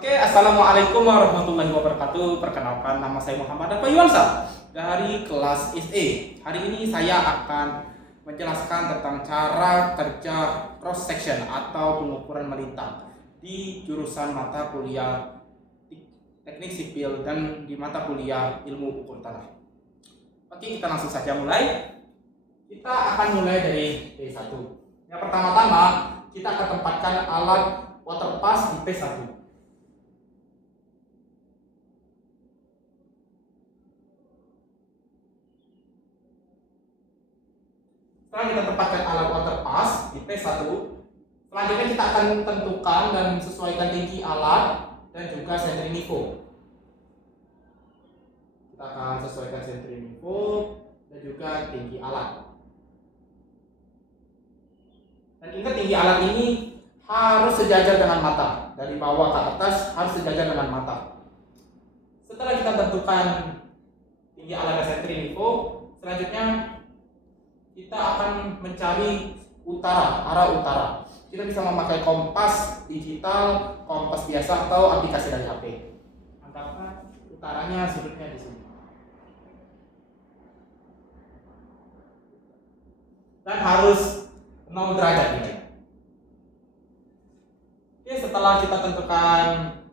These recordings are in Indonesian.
Oke, assalamualaikum warahmatullahi wabarakatuh. Perkenalkan, nama saya Muhammad Yuwansa dari kelas SE. Hari ini saya akan menjelaskan tentang cara kerja cross section atau pengukuran melintang di jurusan mata kuliah teknik sipil dan di mata kuliah ilmu ukur tanah. Oke, kita langsung saja mulai. Kita akan mulai dari P1. Yang pertama-tama, kita akan tempatkan alat water pass di P1. Setelah kita tempatkan alat water pass di P1, selanjutnya kita akan tentukan dan sesuaikan tinggi alat dan juga sentrinifugo. Kita akan sesuaikan sentrinifugo dan juga tinggi alat. Dan ingat, tinggi alat ini harus sejajar dengan mata. Dari bawah ke atas harus sejajar dengan mata. Setelah kita tentukan tinggi alat dan sentrinifugo, selanjutnya kita akan mencari arah utara. Kita bisa memakai kompas digital, kompas biasa, atau aplikasi dari HP. Anggaplah utaranya sudutnya di sini. Dan harus 0 derajat ini. Oke, setelah kita tentukan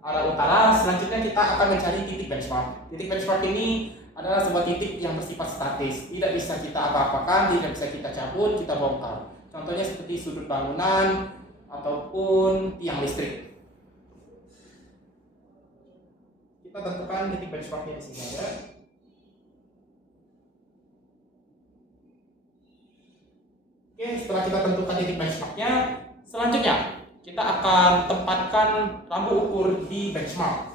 arah utara, selanjutnya kita akan mencari titik benchmark. Titik benchmark ini adalah sebuah titik yang bersifat statis, tidak bisa kita apa-apakan, tidak bisa kita cabut, kita bongkar. Contohnya seperti sudut bangunan ataupun tiang listrik. Kita tentukan titik benchmarknya di sini aja. Oke, setelah kita tentukan titik benchmarknya, selanjutnya kita akan tempatkan rambu ukur di benchmark.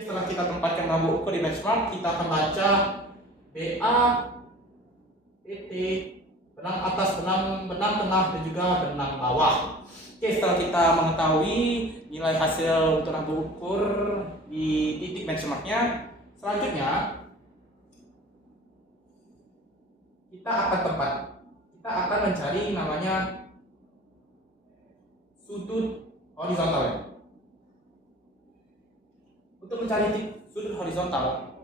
Setelah kita tempatkan rambu ukur di benchmark, kita akan baca BA, PT, benang atas, benang tengah, dan juga benang bawah. Oke, setelah kita mengetahui nilai hasil untuk rambu ukur di titik benchmarknya, selanjutnya kita akan mencari namanya sudut horizontal. Untuk mencari sudut horizontal,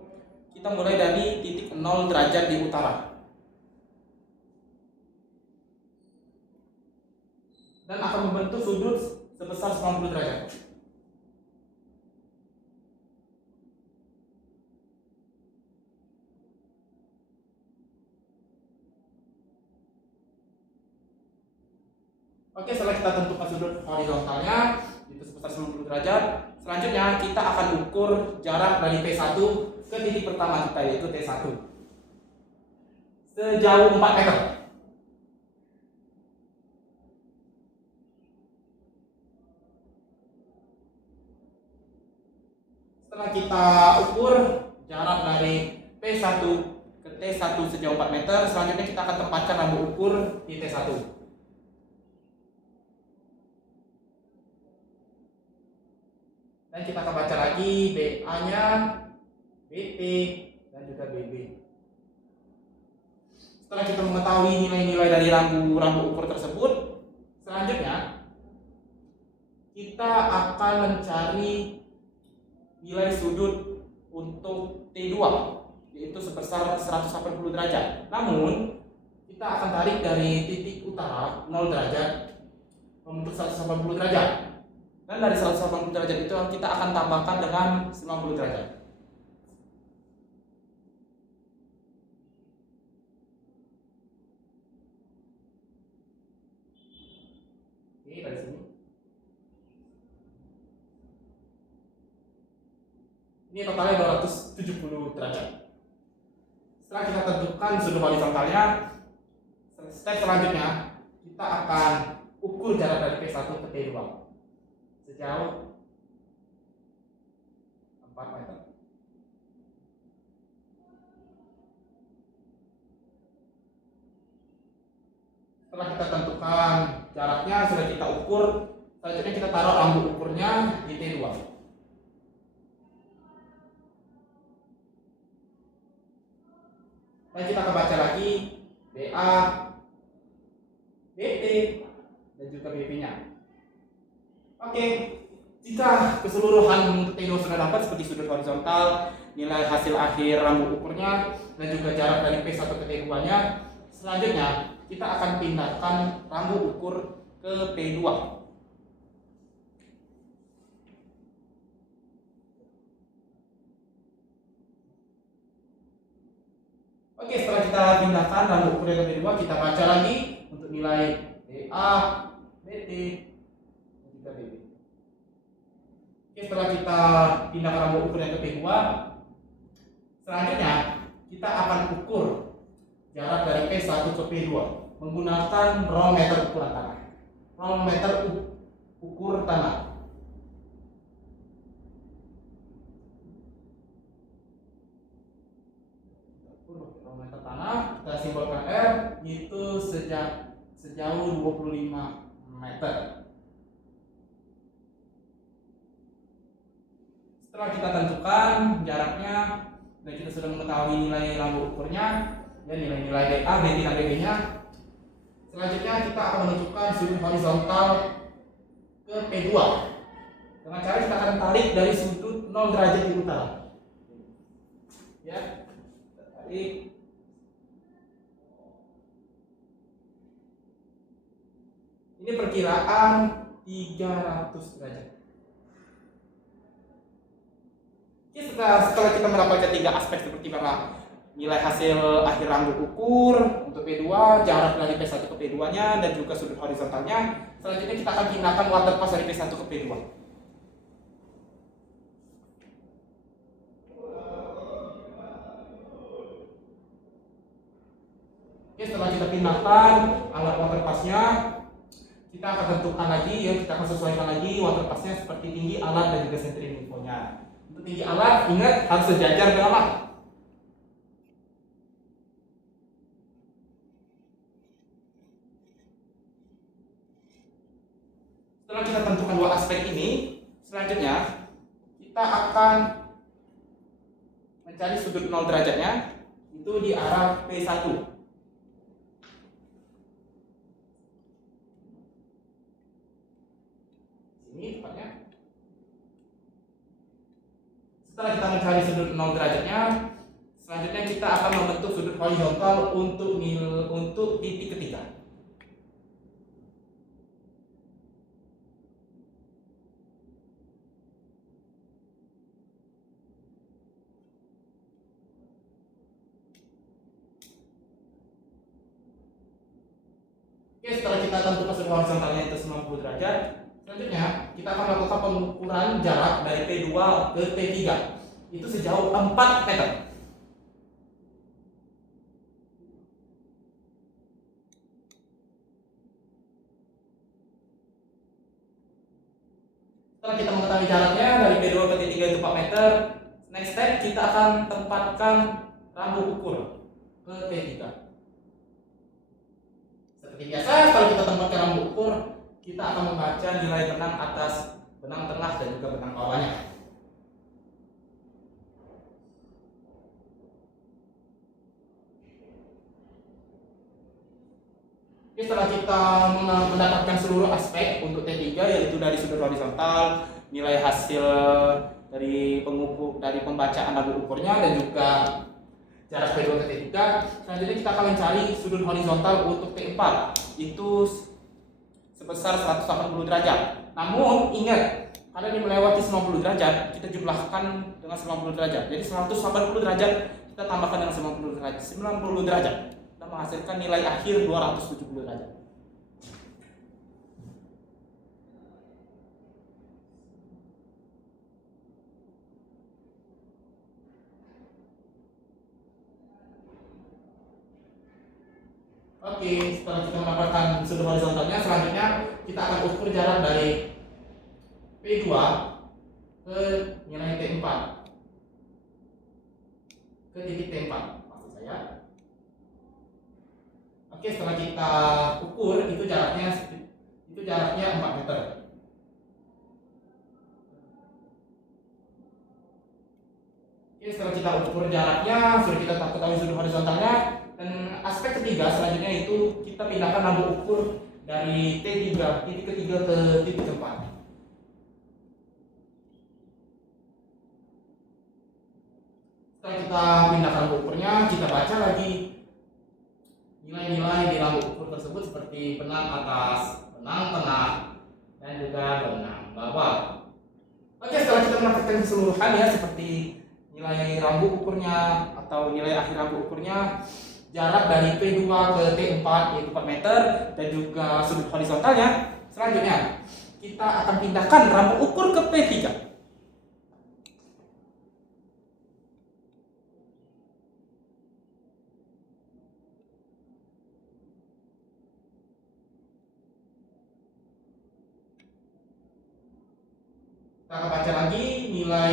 kita mulai dari titik 0 derajat di utara dan akan membentuk sudut sebesar 90 derajat. Oke, setelah kita tentukan sudut horizontalnya itu sebesar 90 derajat, selanjutnya kita akan ukur jarak dari P1 ke titik pertama kita, yaitu T1, sejauh 4 meter. Setelah kita ukur jarak dari P1 ke T1 sejauh 4 meter, selanjutnya kita akan tempatkan rambu ukur di T1. Dan kita akan baca lagi BA-nya, BP, dan juga BB. Setelah kita mengetahui nilai-nilai dari rambu ukur tersebut, selanjutnya kita akan mencari nilai sudut untuk T2, yaitu sebesar 180 derajat. Namun kita akan tarik dari titik utara 0 derajat membentuk 180 derajat. Dan dari 180 derajat itu kita akan tambahkan dengan 90 derajat. Oke, dari sini. Ini totalnya 270 derajat. Setelah kita tentukan sudut horizontalnya, step selanjutnya kita akan ukur jarak dari P1 ke T2 sejauh 4 meter. Setelah kita tentukan jaraknya, sudah kita ukur, selanjutnya kita taruh rambu ukurnya di T2. Dan kita akan baca lagi BA, BT dan juga BP-nya. Oke, jika keseluruhan T2 sudah dapat seperti sudut horizontal, nilai hasil akhir rambut ukurnya, dan juga jarak dari P1 ke T2-nya, selanjutnya kita akan pindahkan rambut ukur ke P2. Oke, setelah kita pindahkan rambut ukur ke P2, kita baca lagi untuk nilai DA, BT, dan juga BB. Oke, setelah kita pindahkan rambut ukurnya ke P2, selanjutnya kita akan ukur jarak dari P1 ke P2 menggunakan roll meter ukuran tanah. Roll meter ukur tanah. Roll meter tanah kita simbolkan R, itu sejauh 25 meter. Setelah kita tentukan jaraknya dan kita sudah mengetahui nilai rambut ukurnya dan nilai-nilai DA, BT, dan BB-nya, selanjutnya kita akan menentukan sudut horizontal ke P2 dengan cara kita akan tarik dari sudut 0 derajat di utara. Ya, tarik. Ini perkiraan 300 derajat. Oke, setelah kita mendapatkan 3 aspek seperti nilai hasil akhir rambut ukur untuk P2, jarak dari P1 ke P2-nya, dan juga sudut horizontalnya, selanjutnya kita akan pindahkan waterpass dari P1 ke P2. Oke, setelah kita pindahkan alat waterpass-nya, kita akan tentukan lagi, ya, kita akan sesuaikan lagi waterpass-nya seperti tinggi alat dan juga sentri infonya. Untuk tinggi alat, ingat harus sejajar dengan alat. Setelah kita tentukan 2 aspek ini, selanjutnya kita akan mencari sudut 0 derajatnya itu di arah P1. Ini tepatnya. Setelah kita mencari sudut 0 derajatnya, selanjutnya kita akan membentuk sudut horizontal untuk titik ketiga. Oke, setelah kita tentukan sudut horizontalnya itu 90 derajat, selanjutnya kita akan melakukan pengukuran jarak dari P2 ke P3 itu sejauh 4 meter. Setelah kita mengetahui jaraknya dari P2 ke P3 itu 4 meter, next step kita akan tempatkan rambut ukur ke P3. Seperti biasa, kalau kita tempatkan rambut ukur, kita akan membaca nilai benang atas, benang tengah, dan juga benang bawahnya. Oke, setelah kita mendapatkan seluruh aspek untuk T3, yaitu dari sudut horizontal, nilai hasil dari pembacaan rambut ukurnya, dan juga jarak P2 ke T3, selanjutnya kita akan mencari sudut horizontal untuk T4 itu sebesar 180 derajat. Namun ingat, karena ini melewati 90 derajat, kita jumlahkan dengan 90 derajat. Jadi 180 derajat kita tambahkan dengan 90 derajat. 90 derajat. Kita menghasilkan nilai akhir 270 derajat. Oke, setelah kita mendapatkan sudut horizontalnya, selanjutnya kita akan ukur jarak dari P2 ke nilai T4 ke titik T4 maksud saya. Oke, setelah kita ukur itu jaraknya 4 meter. Oke, setelah kita ukur jaraknya, sudah kita ketahui sudut horizontalnya, dan aspek ketiga selanjutnya itu kita pindahkan rambut ukur dari T3 titik ketiga ke titik keempat. Setelah kita pindahkan rambut ukurnya, kita baca lagi nilai-nilai di rambut ukur tersebut seperti benang atas, benang tengah, dan juga benang bawah. Oke, setelah kita mendapatkan keseluruhan ya seperti nilai rambut ukurnya atau nilai akhir rambut ukurnya, jarak dari P2 ke T4 yaitu 4 meter, dan juga sudut horizontalnya. Selanjutnya kita akan pindahkan rambut ukur ke P3. Kita akan baca lagi nilai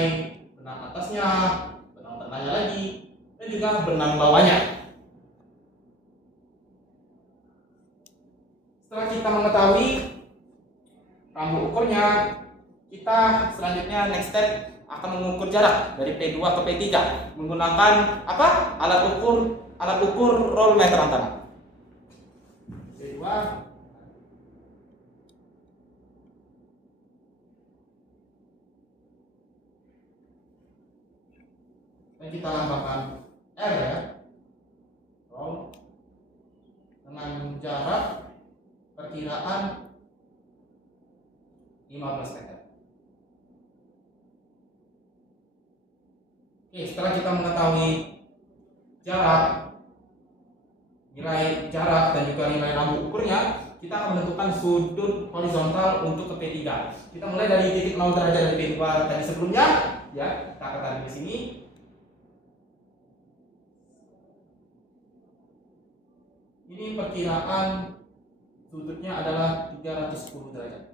benang atasnya, benang tengahnya lagi, dan juga benang bawahnya. Setelah kita mengetahui rambut ukurnya, kita selanjutnya next step akan mengukur jarak dari P2 ke P3 menggunakan apa? Alat ukur roll meter antara. P2 dan kita lambangkan R ya, roll dengan jarak perkiraan 15 meter. Oke, setelah kita mengetahui jarak, nilai jarak dan juga nilai rambut ukurnya, kita akan menentukan sudut horizontal untuk ke P3. Kita mulai dari titik 0 derajat dari P2 tadi sebelumnya, ya. Kita akan tarik di sini. Ini perkiraan sudutnya adalah 310 derajat.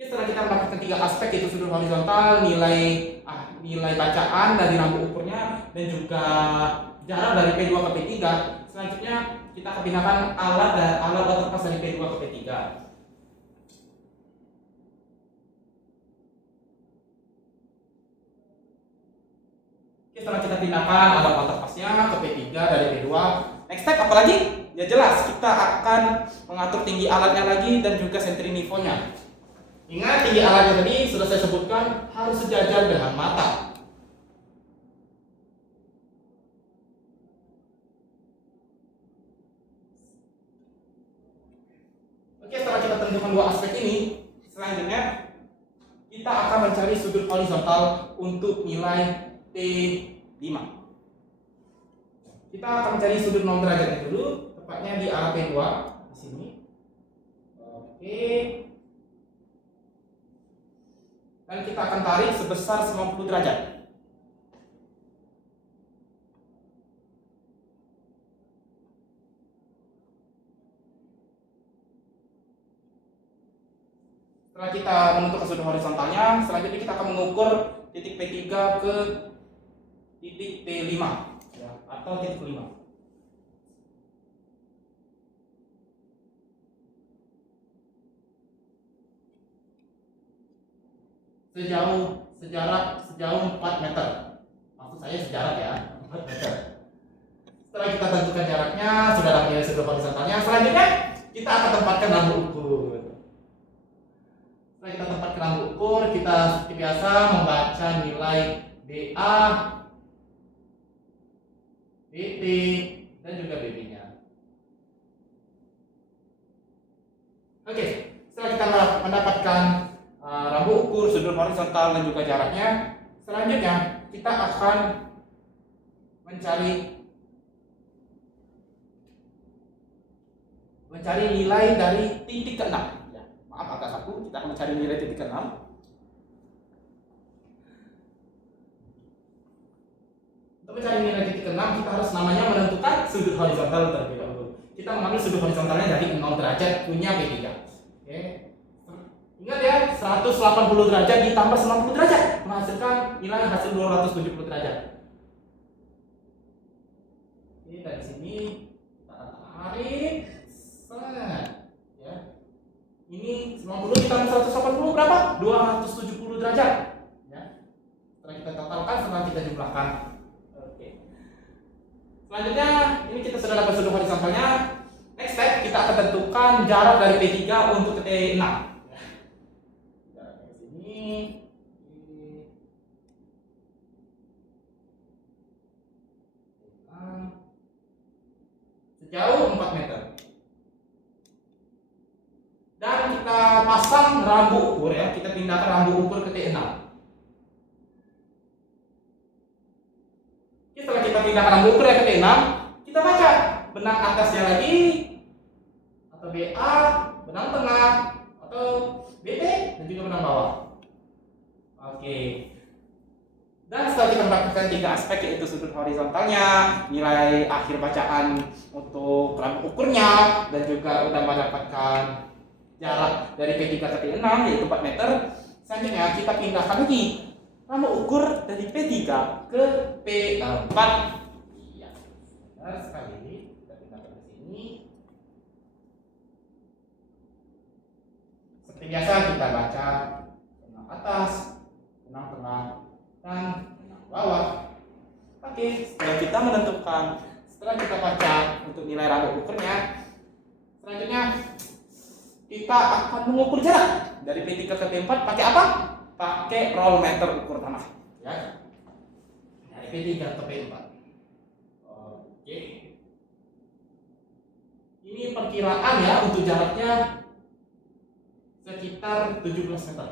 Setelah kita mendapatkan 3 aspek yaitu sudut horizontal, nilai bacaan dari rambut ukurnya, dan juga jarak dari P2 ke P3, selanjutnya kita akan pindahkan alat waterpass dari P2 ke P3. Setelah kita pindahkan alat waterpassnya ke P3 dari P2, next step apa lagi? Ya jelas, kita akan mengatur tinggi alatnya lagi dan juga sentrinifonya. Ingat, tinggi alatnya tadi sudah saya sebutkan harus sejajar dengan mata. Oke, setelah kita tentukan 2 aspek ini, selanjutnya kita akan mencari sudut horizontal untuk nilai T5. Kita akan mencari sudut 0 derajatnya dulu, tepatnya di arah P2 di sini. Oke. Dan kita akan tarik sebesar 90 derajat. Setelah kita menentukan sudut horizontalnya, selanjutnya kita akan mengukur titik P3 ke titik P5 ya, atau titik 5. Sejauh 4 meter. Maksud saya sejarak ya, 4 meter. Setelah kita tentukan jaraknya, sudah dapat nilai sudut horizontalnya, selanjutnya kita akan tempatkan rambut ukur. Setelah kita tempatkan rambut ukur, kita seperti biasa membaca nilai DA, DT, dan juga BB-nya. Oke, setelah kita mendapatkan rambut ukur, sudut horizontal, dan juga jaraknya, selanjutnya kita akan mencari nilai dari titik ke-6 ya. Maaf agak kaku, kita akan mencari nilai titik ke-6. Untuk mencari nilai titik ke-6, kita harus namanya menentukan sudut horizontal terlebih dahulu. Kita mengambil sudut horizontalnya dari 0 derajat punya P3. Oke. Ingat ya, 180 derajat ditambah 90 derajat menghasilkan nilai hasil 270 derajat. Oke, dari sini kita tarik, ya. Ini 90 ditambah 180 berapa? 270 derajat. Ya. Setelah kita totalkan, setelah kita jumlahkan Selanjutnya, ini kita sudah dapat sudut horizontalnya. Next step, kita akan tentukan jarak dari P3 untuk ke T6. Jarak dari sini. Sejauh 4 meter. Dan kita pasang rambu ukur ya, kita pindahkan rambu ukur ke T6. Setelah kita pindahkan rambu ukur ke T6, kita baca benang atasnya lagi, atau BA, benang tengah, atau BT, dan juga benang bawah. Oke. Dan setelah kita mendapatkan 3 aspek, yaitu sudut horizontalnya, nilai akhir bacaan untuk rambu ukurnya, dan juga sudah mendapatkan jarak dari P3 ke T6 yaitu 4 meter. Selanjutnya kita pindahkan lagi rambu ukur dari P3 ke P4. Iya, benar sekali. Kita pindahkan ke sini. Seperti biasa kita baca benang atas, benang tengah, dan benang bawah. Oke, setelah kita menentukan, setelah kita baca untuk nilai rambu ukurnya, selanjutnya kita akan mengukur jarak dari P3 ke P4 pakai apa? Pakai roll meter ukur tanah, ya. Dari P3 ke P4. Oke. Ini perkiraan ya untuk jaraknya sekitar 17 meter.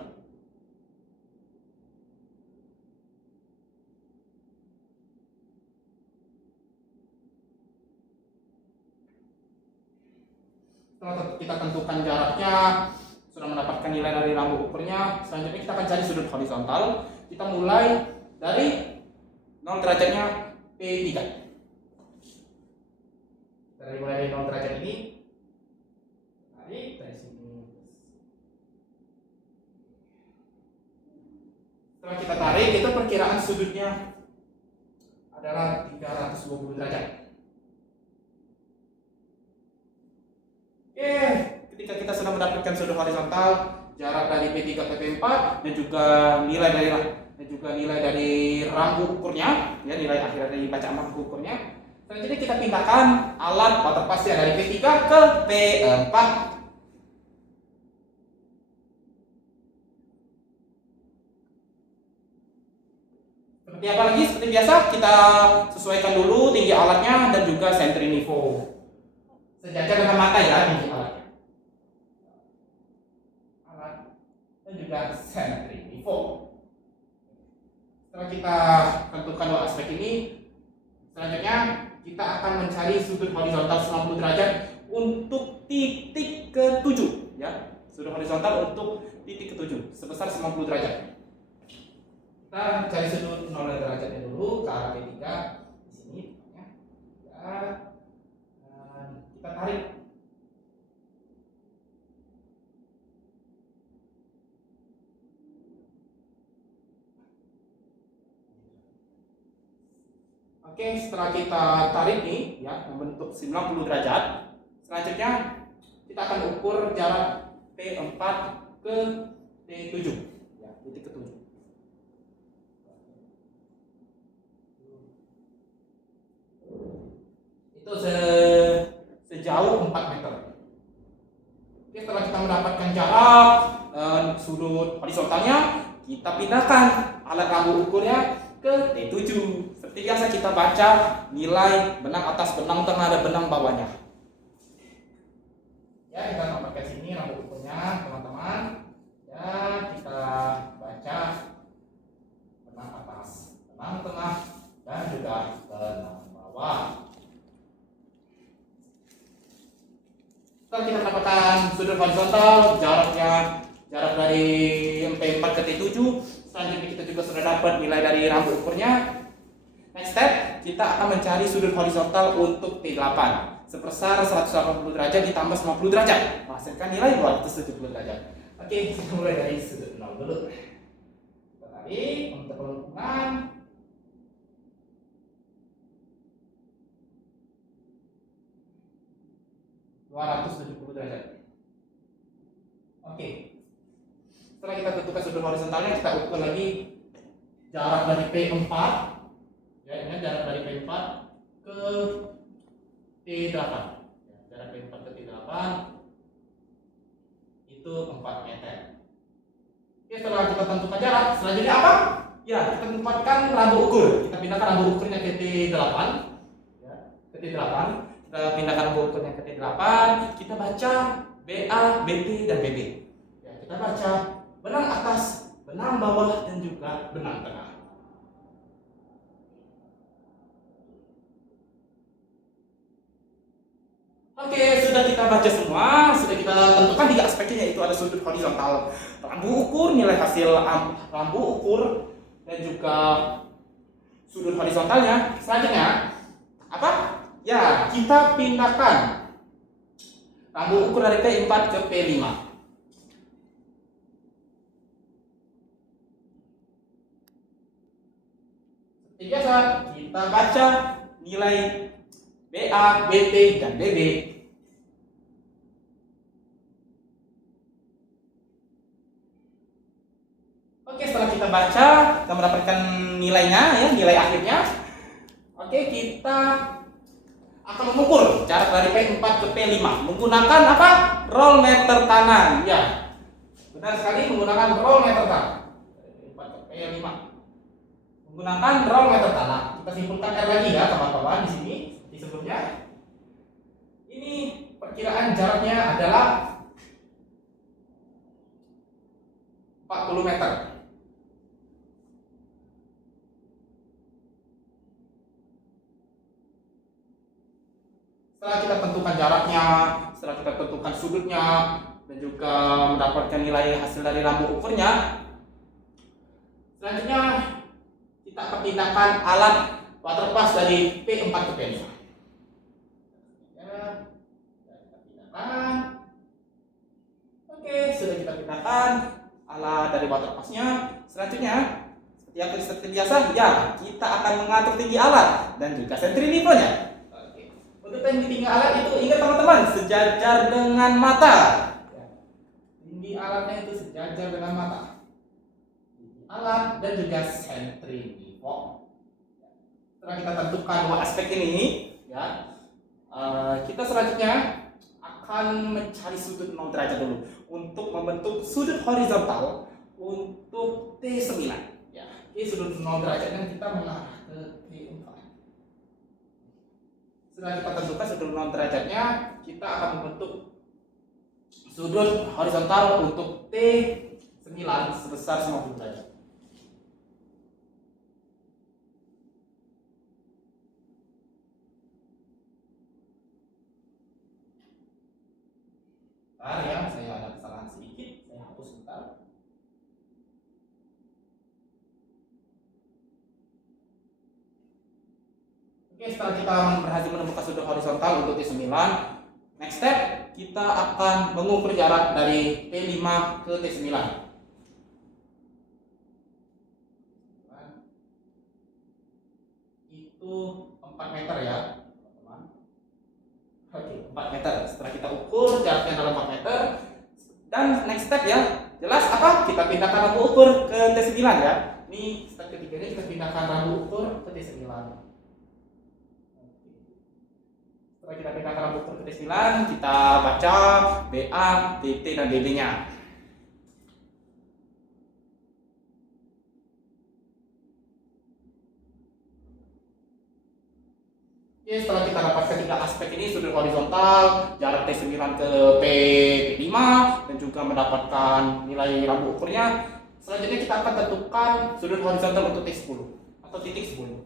Setelah kita tentukan jaraknya, sudah mendapatkan nilai dari rambu ukurnya, selanjutnya kita akan cari sudut horizontal. Kita mulai dari 0 derajatnya P3. Kita mulai dari 0 derajat ini, tarik dari sini. Setelah kita tarik, itu perkiraan sudutnya adalah 320 derajat. Oke, ketika kita sudah mendapatkan sudut horizontal, jarak dari P3 ke P4, dan juga nilai dari rambu ukurnya, ya, nilai akhir dari bacaan rambu ukurnya. Selanjutnya kita pindahkan alat water pass-nya dari P3 ke P4. Seperti apa lagi? Seperti biasa, kita sesuaikan dulu tinggi alatnya dan juga sentrinivo. Sejajar dengan mata ya tinggi alatnya. Alat dan juga sentrinivo. Setelah kita tentukan dua aspek ini, selanjutnya kita akan mencari sudut horizontal 90 derajat untuk titik ke-7, ya. Sudut horizontal untuk titik ke-7 sebesar 90 derajat. Kita cari sudut 0 derajatnya dulu ke arah P3 di sini, ya. Dan kita tarik. Oke, setelah kita tarik nih, ya, membentuk 90 derajat. Selanjutnya kita akan ukur jarak P4 ke T7, ya, titik ke-7. Itu sejauh 4 meter. Oke, setelah kita mendapatkan jarak dan sudut horizontalnya, kita pindahkan alat rambu ukurnya ke T7. Seperti biasa kita baca nilai benang atas, benang tengah, dan benang bawahnya. Ya, kita tambahkan sini rambu ukurnya, teman-teman. Ya, kita baca benang atas, benang tengah, dan juga benang bawah. Setelah kita mendapatkan sudut horizontal, jarak dari P4 ke T7, selanjutnya kita juga sudah dapat nilai dari rambu ukurnya. Next step, kita akan mencari sudut horizontal untuk T8 sebesar 180 derajat ditambah 90 derajat, menghasilkan nilai 270 derajat. Oke, kita mulai dari sudut 0 dulu. Kita tarik untuk pelengkungan. derajat. Oke. Setelah kita tentukan sudut horizontalnya, kita ukur lagi jarak dari P4. Ya, ini jarak dari P4 ke T8. Ya, jarak P4 ke T8 itu 4 meter. Oke, setelah kita tentukan jarak, selanjutnya apa? Ya, kita tempatkan rambu ukur. Kita pindahkan rambu ukurnya ke T8. Ya, ke T8. Kita pindahkan rambu ukurnya ke T8. Kita baca BA, BT, dan BB. Ya, kita baca benang atas, benang bawah, dan juga benang tengah. Oke, sudah kita baca semua, sudah kita tentukan 3 aspeknya, yaitu ada sudut horizontal rambu ukur, nilai hasil rambu ukur, dan juga sudut horizontalnya. Selanjutnya apa? Ya, kita pindahkan rambu ukur dari P4 ke P5. Seperti biasa, kita baca nilai BA, BT, dan BB. Oke, setelah kita baca, kita mendapatkan nilainya, ya, nilai akhirnya. Oke, kita akan mengukur jarak dari P4 ke P5 menggunakan apa? Roll meter tangan. Ya, benar sekali, menggunakan roll meter tangan. P4 ke P5 menggunakan roll meter tangan. Kita simpulkan R lagi ya, kawan-kawan, di sini di sebelumnya. Ini perkiraan jaraknya adalah 40 meter. Setelah kita tentukan jaraknya, setelah kita tentukan sudutnya, dan juga mendapatkan nilai hasil dari rambu ukurnya, selanjutnya kita akan pindahkan alat waterpass dari P4 ke P5. Ya, kita pindahkan. Oke, sudah kita pindahkan alat dari waterpassnya. Selanjutnya, seperti biasa, ya, kita akan mengatur tinggi alat dan juga sentrinifonya. Untuk tinggi alat itu, ingat teman-teman, sejajar dengan mata. Tinggi alatnya itu sejajar dengan mata. Tinggi alat dan juga sentrinifor. Setelah kita tentukan 2 aspek ini, ya, kita selanjutnya akan mencari sudut 0 derajat dulu untuk membentuk sudut horizontal untuk T9. Ya, ini sudut 0 derajatnya kita mengarah ke T4. Setelah kita tentukan sudut 0 derajatnya, kita akan membentuk sudut horizontal untuk T9 sebesar 90 derajat. Bentar ya, saya ada kesalahan sedikit, saya hapus sebentar. Oke, setelah kita berhasil menemukan sudut horizontal untuk T9, next step kita akan mengukur jarak dari T5 ke T9. Itu 4 meter ya, teman-teman. Oke, 4 meter. Setelah kita ukur jaraknya dalam 4 meter, dan next step ya, jelas apa? Kita pindahkan rambu ukur ke T9 ya. Ini step ketiga, ini kita pindahkan rambu ukur ke T9. Setelah kita pindahkan rambu ukur ke T9, kita baca BA, BT, dan BB-nya. Oke, setelah kita dapatkan 3 aspek ini, sudut horizontal, jarak T9 ke P5, dan juga mendapatkan nilai rambu ukurnya, selanjutnya kita akan tentukan sudut horizontal untuk T10 atau titik 10.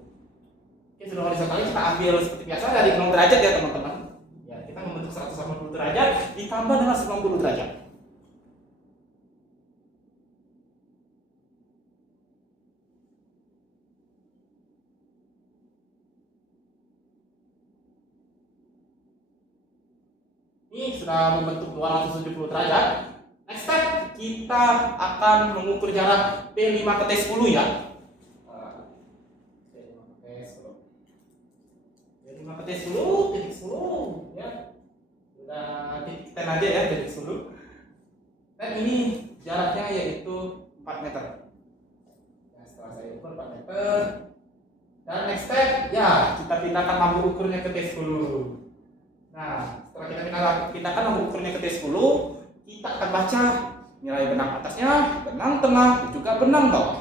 Oke, sudut horizontal kita ambil seperti biasa dari 0 derajat ya teman-teman. Ya, kita membentuk 180 derajat ditambah dengan 90 derajat. Ini sudah membentuk 270 derajat. Next step, kita akan mengukur jarak P5 ke T10 ya. P5 ke T10, titik 10 ya. Sudah titik 10 aja ya, titik 10. Dan ini jaraknya yaitu 4 meter. Nah, setelah saya ukur 4 meter, Dan next step, ya kita pindahkan lampu ukurnya ke T10. Nah, setelah kita pindahkan lampu ukurnya ke T10, kita akan baca nilai benang atasnya, benang tengah, dan juga benang bawah.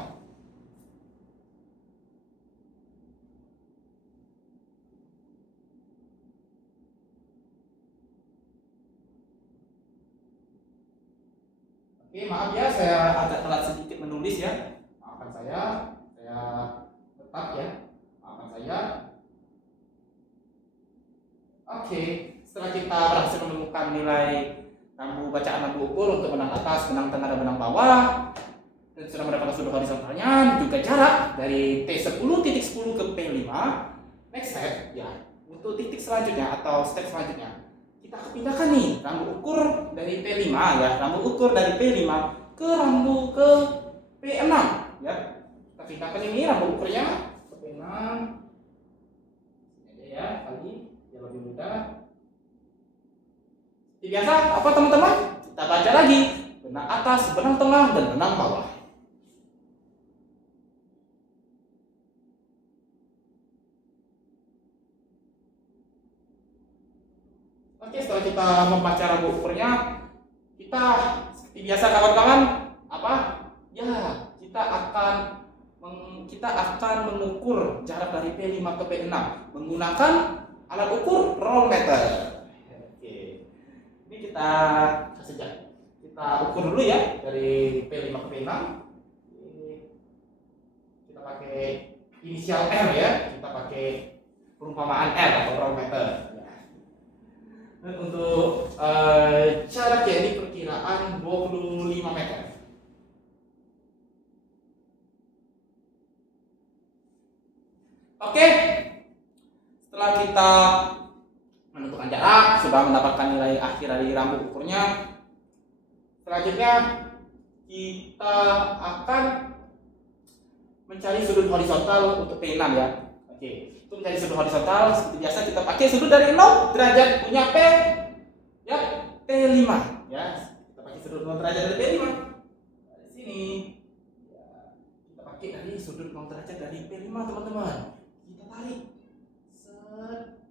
Oke, maaf ya, saya agak telat sedikit menulis ya. Maafkan saya tetap ya. Maafkan saya. Oke, setelah kita berhasil menemukan nilai bacaan lampu ukur untuk benang atas, benang tengah, dan benang bawah, dan sudah mendapatkan sudut horizontalnya, juga jarak dari T10.10 ke P5. Next step ya, untuk titik selanjutnya atau step selanjutnya, kita akan pindahkan nih rambu ukur dari P5 ya, rambu ukur dari P5 ke rambu ke P6 ya. Kita pindahkan ini rambu ukurnya ke P6. Ini ya, kali biar lebih mudah. Seperti biasa, apa teman-teman? Kita baca lagi benang atas, benang tengah, dan benang bawah. Oke, setelah kita membaca rambu ukurnya, kita seperti biasa kawan-kawan, apa? Ya, kita akan mengukur jarak dari P5 ke P6 menggunakan alat ukur roll meter. Oke. Ini kita ukur dulu ya dari P5 ke P6. Kita pakai inisial R ya, kita pakai perumpamaan R atau roll meter. Dan untuk jaraknya ini perkiraan 25 meter. Oke, setelah kita menentukan jarak, sudah mendapatkan nilai akhir dari rambu ukurnya, selanjutnya kita akan mencari sudut horizontal untuk P6 ya. Oke, untuk mencari sudut horizontal seperti biasa kita pakai sudut dari 0 derajat punya P ya, P5 ya. Kita pakai sudut 0 derajat dari P5. Dari sini ya, kita pakai dari sudut 0 derajat dari P5 teman-teman. Kita tarik. Set.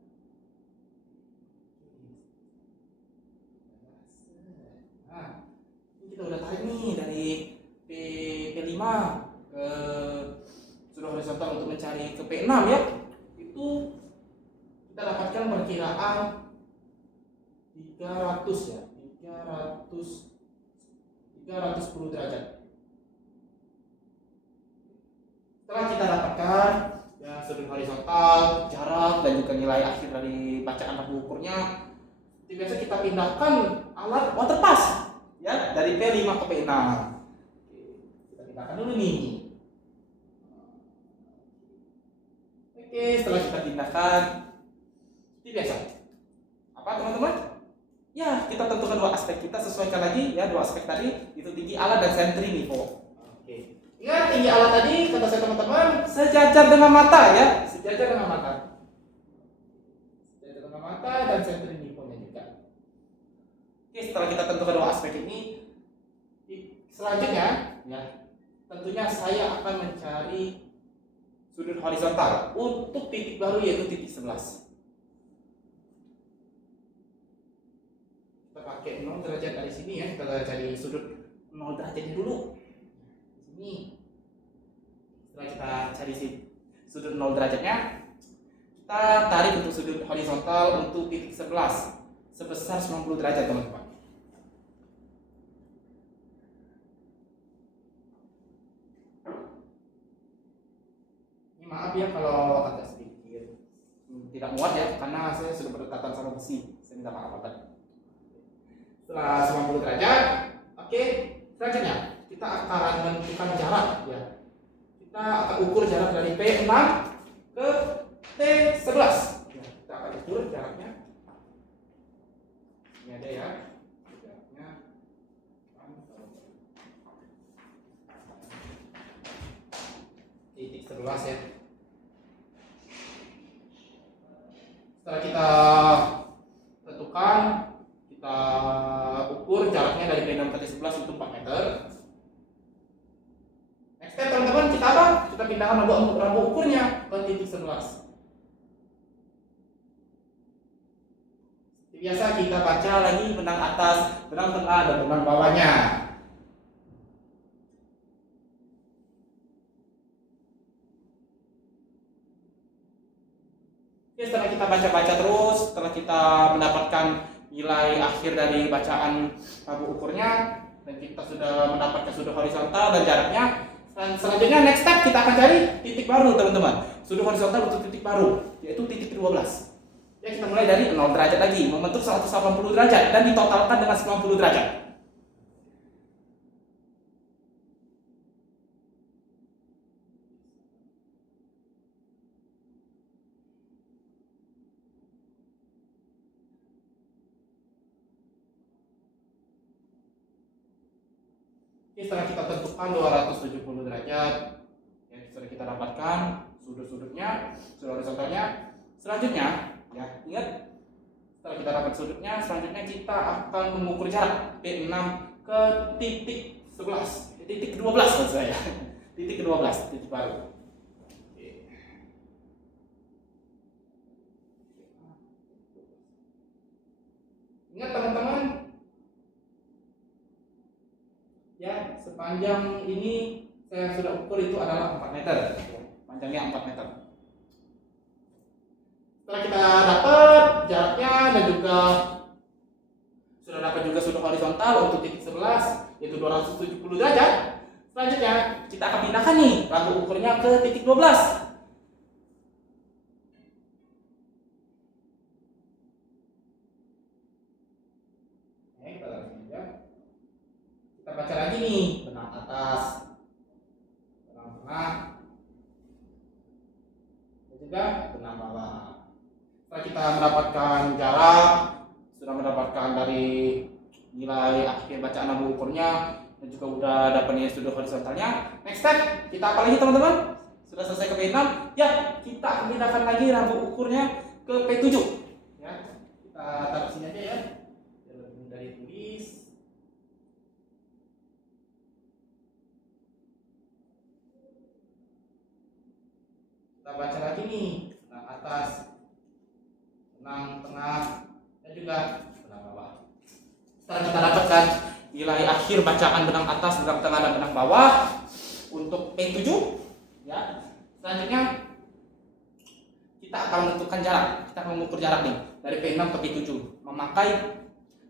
Nah, ini kita udah tarik nih dari P5 ke sudut horizontal untuk mencari ke P6 ya. Itu kita dapatkan perkiraan 300 ya, 310 derajat. Setelah kita dapatkan ya sudut horizontal, jarak, dan juga nilai akhir dari bacaan lampu ukurnya, seperti biasa kita pindahkan alat waterpass ya dari P5 ke P6. Oke, kita pindahkan dulu nih. Oke, setelah kita pindahkan, seperti biasa, apa teman-teman? Ya, kita tentukan dua aspek, kita sesuaikan lagi ya dua aspek tadi, itu tinggi alat dan sentri nivo. Oke. Ingat tinggi alat tadi kata saya teman-teman sejajar dengan mata ya, sejajar dengan mata. Sejajar dengan mata dan sentri nivonya juga. Oke, setelah kita tentukan dua aspek ini, selanjutnya ya, tentunya saya akan mencari sudut horizontal untuk titik baru yaitu titik 11. Kita pakai 0 derajat dari sini ya, kita cari sudut 0 derajatnya dulu. Di sini. Setelah kita cari sudut 0 derajatnya, kita tarik untuk sudut horizontal untuk titik 11 sebesar 90 derajat teman-teman. Ini maaf ya kalau agak sedikit tidak muat ya, karena saya sudah berdekatan sama besi. Saya minta maaf banget. Setelah 90 derajat, oke, selanjutnya kita akan menentukan jarak ya. Kita akan ukur jarak dari P6 ke T11 ya, kita akan ukur jaraknya. Ini ada ya jaraknya. Titik 11 ya. Setelah kita tentukan, kita ukur jaraknya dari P6 ke T11 untuk 4 meter. Next step teman-teman, kita apa? Kita pindahkan rambu ukurnya ke titik 11. Biasa kita baca lagi benang atas, benang tengah, dan benang bawahnya. Oke, setelah kita baca-baca terus, setelah kita mendapatkan nilai akhir dari bacaan rambu ukurnya, dan kita sudah mendapatkan sudut horizontal dan jaraknya, dan selanjutnya next step kita akan cari titik baru, teman-teman. Sudut horizontal untuk titik baru, yaitu titik 12. Ya, kita mulai dari 0 derajat lagi, membentuk 180 derajat dan ditotalkan dengan 90 derajat. Oke, setelah kita tentukan 270 derajat, ya, sudah kita dapatkan sudut-sudutnya, sudut horizontalnya. Selanjutnya, ya, ingat, setelah kita dapat sudutnya, selanjutnya kita akan mengukur jarak P6 ke titik 11, titik 12 maksud saya. Titik 12, titik baru. Ingat teman-teman, ya, sepanjang ini saya sudah ukur itu adalah 4 meter. Panjangnya 4 meter. Setelah kita dapat jaraknya dan juga sudah dapat juga sudut horizontal untuk titik 11 yaitu 270 derajat. Selanjutnya kita akan pindahkan nih rambu ukurnya ke titik 12. Kita baca lagi nih benang atas, benang tengah, dan juga benang bawah. Setelah kita mendapatkan jarak, sudah mendapatkan dari nilai akhir bacaan rambu ukurnya, dan juga udah dapat nilai sudut horizontalnya. Next step, kita apa lagi teman-teman? Sudah selesai ke P6, ya kita akan pindahkan lagi rambu ukurnya ke P7. Ya, kita taruh sini aja ya, dari tulis. Kita baca lagi nih, benang atas, benang tengah, dan juga benang bawah. Setelah kita dapatkan nilai akhir bacaan benang atas, benang tengah, dan benang bawah untuk P7, ya. Selanjutnya kita akan menentukan jarak. Kita akan mengukur jarak nih dari P6 ke P7 memakai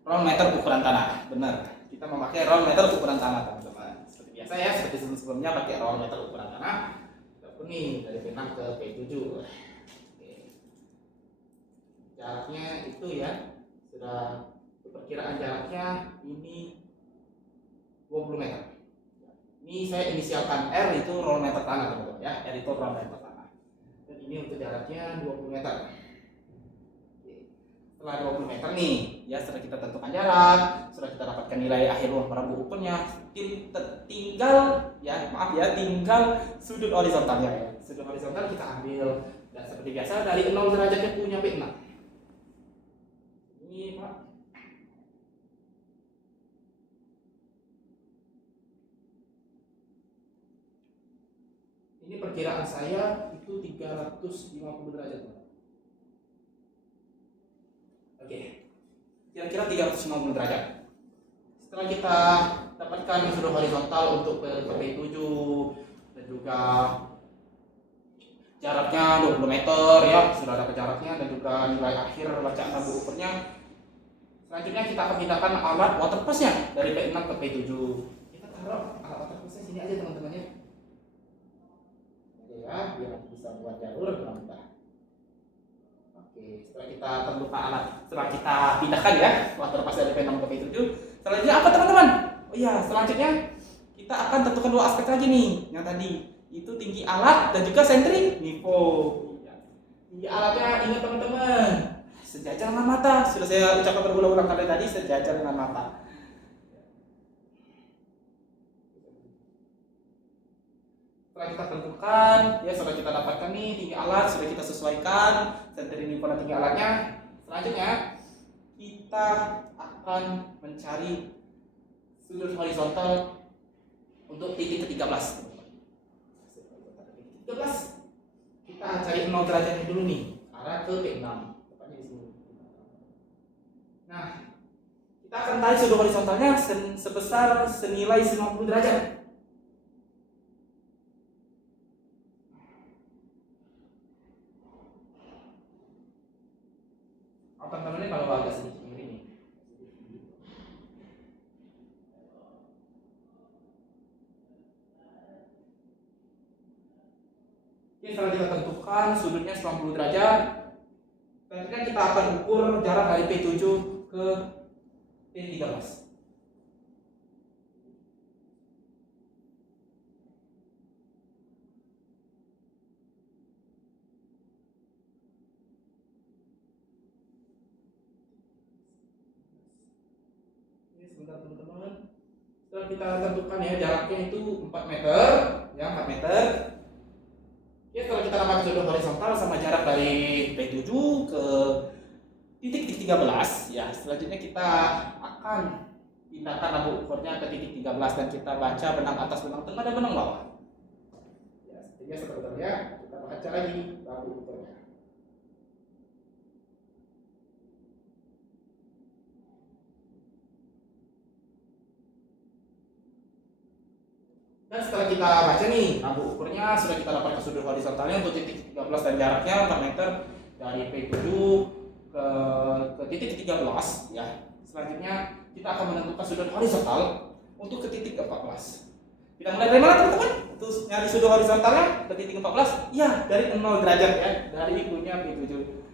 round meter ukuran tanah. Benar, kita memakai round meter ukuran tanah, teman-teman. Seperti biasa ya, seperti sebelum-sebelumnya pakai round meter ukuran tanah. Nih dari P6 ke P7. Oke. Jaraknya itu ya, sudah perkiraan jaraknya ini 20 meter. Ini saya inisialkan R, itu roll meter tanah, teman-teman ya. R itu roll meter tanah. Dan ini untuk jaraknya 20 meter. Oke. Setelah 20 meter nih, ya sudah kita tentukan jarak, sudah kita dapatkan nilai akhir rambu ukurnya. Tinggal ya, maaf ya, tinggal sudut horizontalnya ya. Sudut horizontal kita ambil, dan seperti biasa dari 0 derajatnya punya P6. Ini Pak. Ini perkiraan saya itu 350 derajat. Oke. Kira-kira 350 derajat. Setelah kita dapatkan sudut horizontal untuk P7 dan juga jaraknya 20 meter ya, sudah dapat jaraknya dan juga nilai akhir bacaan rambu ukurnya. Selanjutnya kita akan pindahkan alat waterpass-nya dari P6 ke P7. Kita taruh alat waterpass-nya sini aja teman-teman ya. Oke ya, biar bisa buat jalur dengan mudah. Oke, setelah kita tentukan alat, setelah kita pindahkan ya waterpass dari P6 ke P7, selanjutnya apa teman-teman? Oh iya, selanjutnya kita akan tentukan dua aspek lagi nih, yang tadi itu tinggi alat dan juga sentrifugo. Tinggi alatnya ingat teman-teman, sejajar dengan mata. Sudah saya ucapkan berulang-ulang kali tadi, sejajar dengan mata. Setelah kita tentukan, ya sudah kita dapatkan nih tinggi alat, sudah kita sesuaikan sentrifugo dan tinggi alatnya. Selanjutnya kita akan mencari sudut horizontal untuk titik ke-13. 13. Kita kita cari 0 derajatnya dulu nih, arah ke P6, tepatnya di sini. Nah, kita akan tarik sudut horizontalnya sebesar senilai 90 derajat. Teman-temannya kalau agak sedikit ini. Oke, setelah kita tentukan sudutnya 90 derajat, selanjutnya kita akan ukur jarak dari P7 ke P13. Ini sebentar teman-teman. Setelah kita tentukan ya jaraknya itu 4 meter, ya 4 meter. Ya, kalau kita dapat sudut horizontal sama jarak dari P7 ke titik 13, ya selanjutnya kita akan pindahkan lampu ukurnya ke titik 13 dan kita baca benang atas, benang tengah, dan benang bawah. Ya, sepertinya sebenarnya kita baca lagi lampu ukurnya. Dan setelah kita baca nih, lampu ukurnya sudah kita dapatkan sudut horizontalnya untuk titik 13 dan jaraknya 4 meter dari P7 ke titik 13 ya. Selanjutnya kita akan menentukan sudut horizontal untuk ke titik 14. Kita mulai dari mana teman-teman? Untuk nyari sudut horizontalnya ke titik 14? Ya, dari 0 derajat ya, dari punya P7.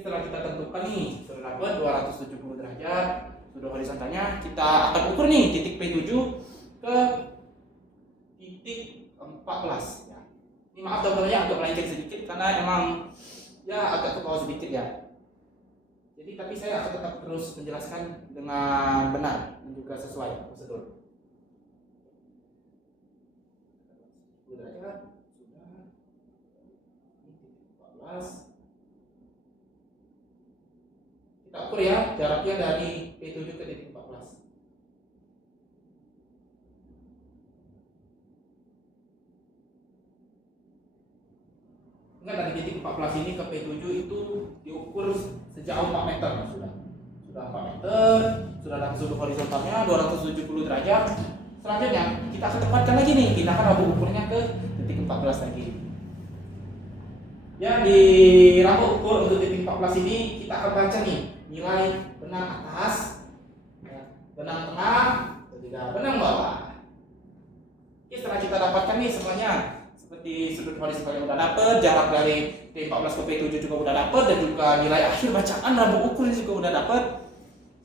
Setelah kita tentukan nih sudah dapat 270 derajat sudut horizontalnya, kita akan ukur nih titik P7 ke titik 14 ya. Ini maaf teman-teman agak melenceng sedikit karena emang ya agak ke bawah sedikit ya. Jadi tapi saya akan tetap terus menjelaskan dengan benar dan juga sesuai prosedur. Derajat sudah titik 14. Kita ukur ya jaraknya dari P7 ke titik 14. Enggak, dari titik 14 ini ke P7 itu diukur sejauh 4 meter sudah. Sudah 4 meter, sudah dapat sudut horizontalnya 270 derajat. Selanjutnya kita akan tempatkan lagi nih, pindahkan lampu ukurnya ke titik 14 lagi. Ya, di lampu ukur untuk titik 14 ini kita akan baca nih nilai benang atas, ya, benang tengah, dan juga benang bawah. Oke, setelah kita dapatkan nih semuanya, seperti sudut horizontal yang udah dapet, jarak dari T14 ke P7 juga udah dapet, dan juga nilai akhir bacaan lampu ukur juga udah dapet.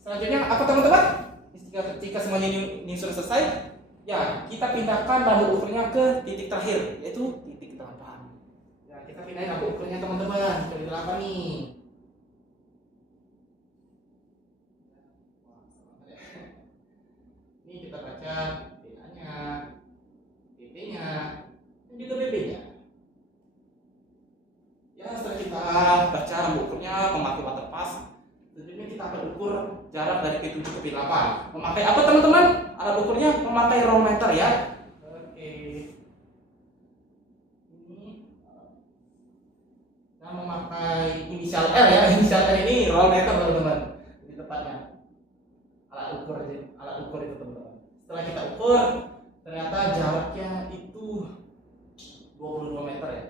Selanjutnya apa teman-teman? Ketika semuanya ini sudah selesai, ya kita pindahkan lampu ukurnya ke titik terakhir, yaitu titik 8. Ya, kita pindahin lampu ukurnya teman-teman ke titik 8 nih. Ini kita baca BA-nya, BP-nya, dan juga BB-nya. Ya, setelah kita baca lampu ukurnya memakai water pass, selanjutnya kita akan ukur jarak dari P7 ke P8. Memakai apa teman-teman? Alat ukurnya memakai roll meter ya. Oke. Ini kita memakai inisial R ya. Inisial R ini roll meter teman-teman. Di tepatnya. Alat ukur itu teman-teman. Setelah kita ukur, ternyata jaraknya itu 22 meter ya.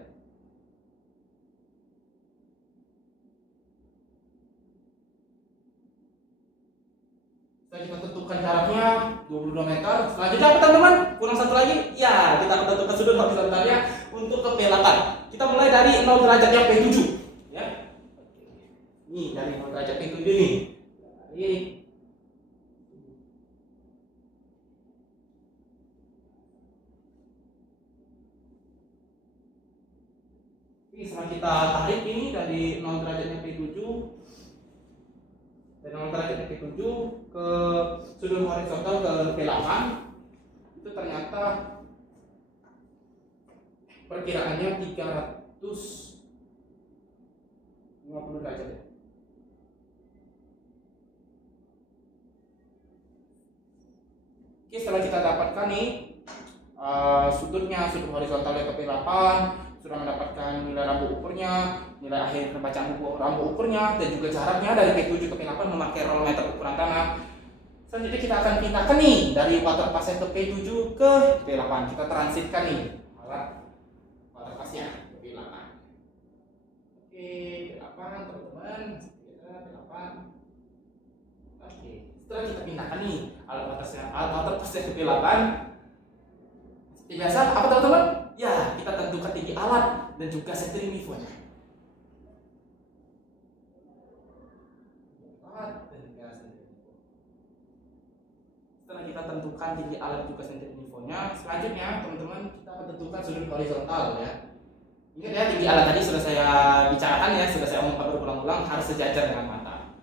Setelah kita tentukan jaraknya 22 meter. Selanjutnya apa teman-teman? Kurang satu lagi. Ya, kita akan tentukan sudut horizontalnya untuk ke P8. Kita mulai dari 0 derajatnya P7 ya. Nih, dari 0 derajat P7 nih. Dari setelah kita tarik ini dari 0 derajatnya P7, dari 0 derajatnya P7 ke sudut horizontal ke P8, itu ternyata perkiraannya 350 derajat ya. Oke, setelah kita dapatkan nih sudutnya, sudut horizontalnya ke P8, sudah mendapatkan nilai rambu ukurnya, nilai akhir pembacaan rambu ukurnya, dan juga jaraknya dari P7 ke P8 memakai roll meter ukuran tanah. Selanjutnya kita akan pindahkan nih dari water pass ke P7 ke P8. Kita transitkan nih alat water passnya ke P8. Oke, P8 teman-teman, P8. Oke, setelah kita pindahkan nih alat water passnya ke P8. Seperti biasa, apa teman-teman? Ya, kita tentukan tinggi alat dan juga centering niveaunya. Setelah kita tentukan tinggi alat juga centering niveaunya, selanjutnya teman-teman kita akan tentukan sudut horizontal ya. Ingat ya, tinggi alat tadi sudah saya bicarakan ya, sudah saya omongkan berulang-ulang, harus sejajar dengan mata.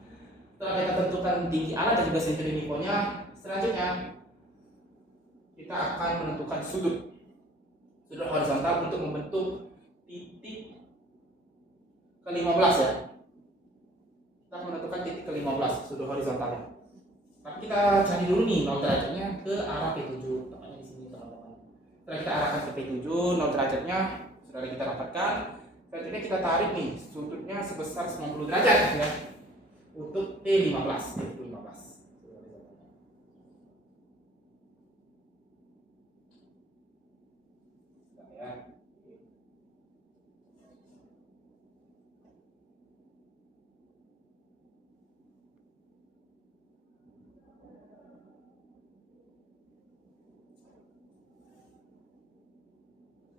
Setelah kita tentukan tinggi alat dan juga centering niveaunya, selanjutnya kita akan menentukan sudut horizontal untuk membentuk titik ke-15 ya. Kita menentukan titik ke-15 sudut horizontalnya. Tapi kita cari dulu nih 0 derajatnya ke arah P7, tepatnya di sini teman-teman. Setelah kita arahkan ke P7, 0 derajatnya sudah kita dapatkan. Selanjutnya kita tarik nih sudutnya sebesar 90 derajat ya. Untuk T15, titik 15.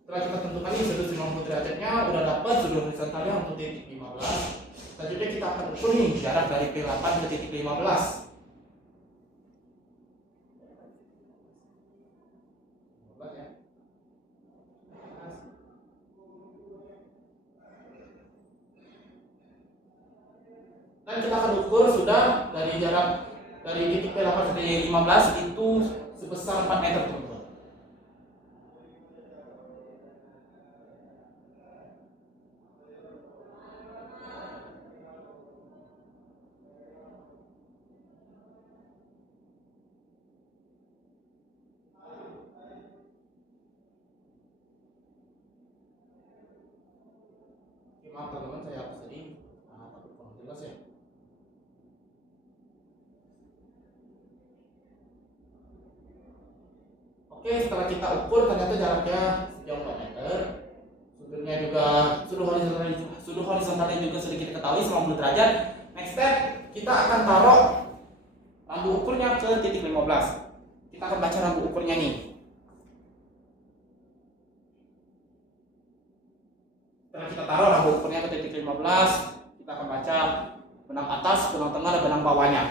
Setelah kita tentukan ini sudut 90 derajatnya udah dapat sudut horizontalnya untuk titik 15. Selanjutnya kita akan ukur nih jarak dari P8 ke titik 15. Dan kita akan ukur sudah dari jarak dari titik P8 ke titik 15 itu sebesar 4 meter teman-teman. Maaf teman-teman, saya hapus tadi takut kurang jelas ya. Oke, setelah kita ukur ternyata jaraknya sejauh 4 meter. Sudutnya juga sudut horizontalnya juga sudah kita ketahui 90 derajat. Next step, kita akan taruh rambu ukurnya ke titik 15. Kita akan baca rambu ukurnya nih. Setelah kita taruh rambu ukurnya ke titik 15, kita akan baca benang atas, benang tengah, dan benang bawahnya.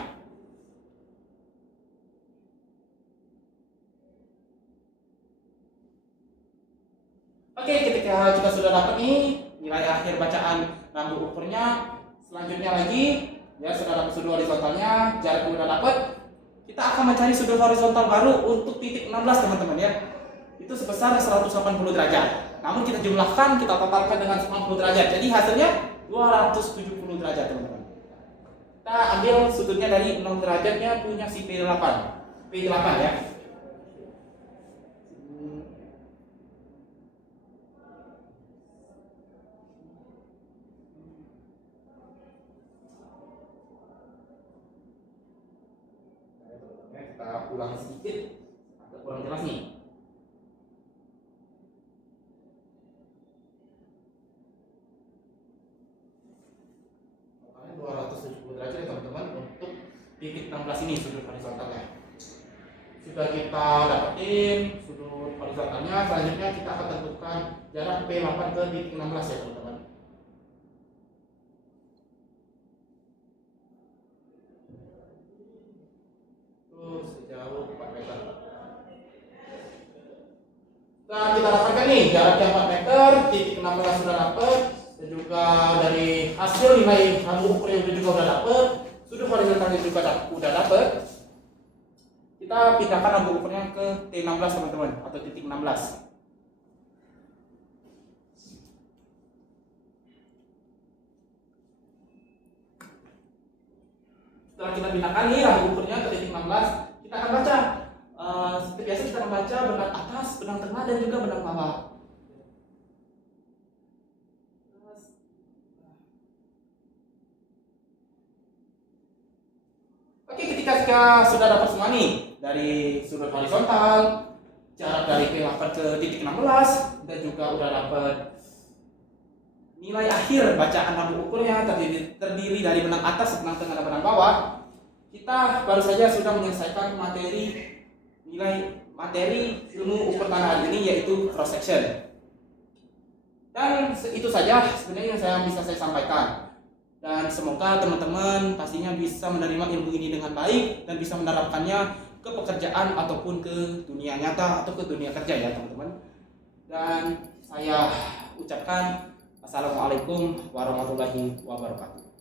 Oke, ketika kita sudah dapat nih nilai akhir bacaan rambu ukurnya, selanjutnya lagi ya sudah dapat sudut horizontalnya, jarak sudah dapat, kita akan mencari sudut horizontal baru untuk titik 16 teman-teman ya. Itu sebesar 180 derajat. Namun kita jumlahkan, kita totalkan dengan 90 derajat. Jadi hasilnya 270 derajat teman-teman. Kita ambil sudutnya dari 6 derajatnya punya si P8 ya. Kita ulangi sedikit, agak kurang jelas nih. Makanya 270 derajat ya teman-teman untuk titik 16 ini sudut horizontalnya. Sudah kita dapetin sudut horizontalnya, selanjutnya kita akan tentukan jarak P8 ke titik 16 ya teman-teman. Sejauh 4 meter. Nah, kita dapatkan nih jaraknya 4 meter, titik 16 sudah dapat, dan juga dari hasil nilai rambu ukur yang juga sudah dapat, sudut horizontalnya juga sudah dapat. Kita pindahkan rambu ukurnya ke T16 teman-teman, atau titik 16. Setelah kita pindahkan nih rambu ukurnya ke titik 16, kita akan baca membaca benang atas, benang tengah, dan juga benang bawah. Oke, ketika sudah dapat semua nih, dari sudut horizontal, jarak dari P8 ke titik 16, dan juga udah dapat nilai akhir bacaan rambut ukurnya terdiri dari benang atas, benang tengah, dan benang bawah, kita baru saja sudah menyelesaikan materi ilmu ukur tanah hari ini, yaitu cross section. Dan itu saja sebenarnya yang bisa saya sampaikan. Dan semoga teman-teman pastinya bisa menerima ilmu ini dengan baik dan bisa menerapkannya ke pekerjaan ataupun ke dunia nyata atau ke dunia kerja ya teman-teman. Dan saya ucapkan Assalamualaikum warahmatullahi wabarakatuh.